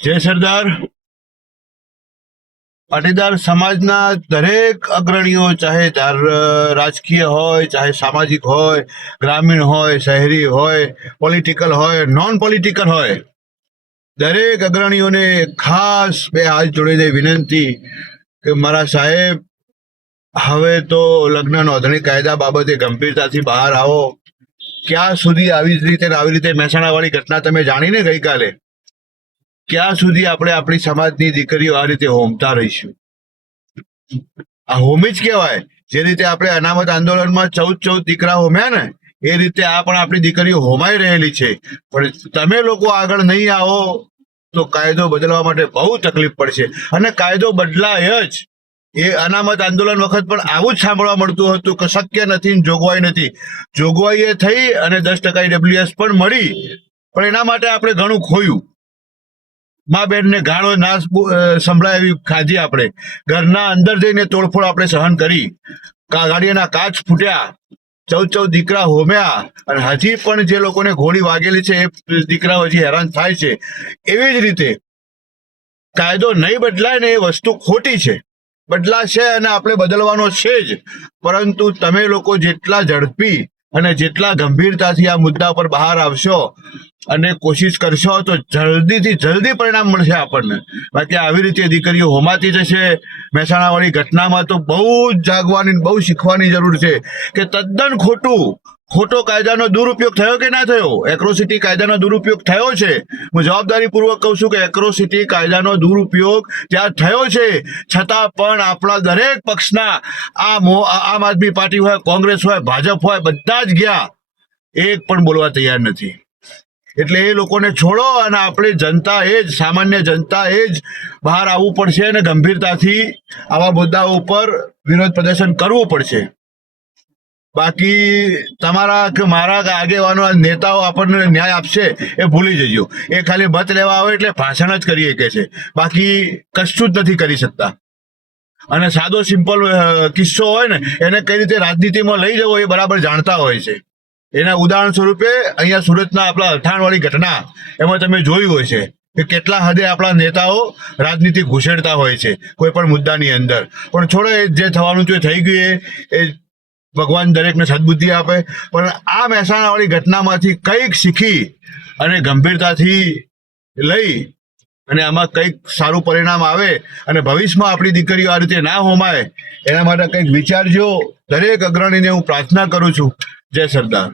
જય સરદાર. પાટીદાર સમાજના દરેક અગ્રણીઓ, ચાહે રાજકીય હોય, ચાહે સામાજિક હોય, ગ્રામીણ હોય, શહેરી હોય, પોલિટિકલ હોય, નોન પોલિટિકલ હોય, દરેક અગ્રણીઓને ખાસ બે હાથ જોડીને વિનંતી કે મારા સાહેબ, હવે તો લગ્ન નોંધણી કાયદા બાબતે ગંભીરતાથી બહાર આવો. ક્યાં સુધી આવી રીતે મહેસાણાવાળી ઘટના તમે જાણીને ગઈકાલે, ક્યાં સુધી આપણે આપણી સમાજની દીકરીઓ આ રીતે હોમતા રહીશું? આ હોમી જ કહેવાય. જે રીતે આપણે અનામત આંદોલનમાં 14 દીકરા હોમ્યા ને, એ રીતે આ પણ આપણી દીકરીઓ હોમાઈ રહેલી છે. પણ તમે લોકો આગળ નહીં આવો તો કાયદો બદલવા માટે બહુ તકલીફ પડશે. અને કાયદો બદલાય જ. એ અનામત આંદોલન વખત પણ આવું જ સાંભળવા મળતું હતું કે શક્ય નથી, જોગવાઈ નથી. જોગવાઈ એ થઈ અને 10% EWS પણ મળી, પણ એના માટે આપણે ઘણું ખોયું. મા બેનને ગાળો ના સંભળાય એવી ખાધી આપણે. ઘરના અંદર જઈને તોડફોડ આપણે સહન કરી. ગાડીના કાચ ફૂટ્યા, 14 દીકરા હોમ્યા, અને હજી પણ જે લોકોને ગોળી વાગેલી છે એ દીકરાઓ હજી હેરાન થાય છે. એવી જ રીતે કાયદો નહીં બદલાય ને, એ વસ્તુ ખોટી છે. બદલાશે અને આપણે બદલવાનો છે જ. પરંતુ તમે લોકો જેટલા ઝડપી અને જેટલા ગંભીરતાથી આ મુદ્દા પર બહાર આવશો અને કોશિશ કરશો તો જલ્દીથી જલ્દી પરિણામ મળશે આપણને. બાકી આવી રીતે દીકરીઓ હોમાતી જશે. મહેસાણાવાળી ઘટનામાં તો બહુ જ જાગવાની, બહુ શીખવાની જરૂર છે કે તદ્દન ખોટો કાયદાનો દુરુપયોગ થયો કે ના થયો. એક્રોસિટી કાયદાનો દુરુપયોગ થયો છે. હું જવાબદારીપૂર્વક કહું છું કે એક્રોસિટી કાયદાનો દુરુપયોગ ત્યાં થયો છે. છતાં પણ આપણા દરેક પક્ષના, આમ આદમી પાર્ટી હોય, કોંગ્રેસ હોય, ભાજપ હોય, બધા જ ગયા. એક પણ બોલવા તૈયાર નથી. એટલે એ લોકોને છોડો અને આપણે જનતા, એ જ સામાન્ય જનતા, એ જ બહાર આવવું પડશે અને ગંભીરતાથી આવા મુદ્દાઓ ઉપર વિરોધ પ્રદર્શન કરવું પડશે. બાકી તમારા કે મારા કે આગેવાનો, નેતાઓ આપણને ન્યાય આપશે એ ભૂલી જજો. એ ખાલી મત લેવા આવે એટલે ભાષણ જ કરી શકે છે, બાકી કશું જ નથી કરી શકતા. અને સાદો સિમ્પલ કિસ્સો હોય ને, એને કઈ રીતે રાજનીતિમાં લઈ જવો એ બરાબર જાણતા હોય છે. એના ઉદાહરણ સ્વરૂપે અહીંયા સુરતના આપણા અલથાણવાળી ઘટના, એમાં તમે જોયું હોય છે કે કેટલા હદે આપણા નેતાઓ રાજનીતિ ઘુસેડતા હોય છે કોઈ પણ મુદ્દાની અંદર. પણ છોડો, એ જે થવાનું છે થઈ ગયું. એ ભગવાન દરેકને સદબુદ્ધિ આપે. પણ આ મહેસાણાવાળી ઘટનામાંથી કંઈક શીખી અને ગંભીરતાથી લઈ અને આમાં કંઈક સારું પરિણામ આવે અને ભવિષ્યમાં આપણી દીકરીઓ આ રીતે ના હોમાય, એના માટે કંઈક વિચારજો. દરેક અગ્રણીને હું પ્રાર્થના કરું છું. જય સરદાર.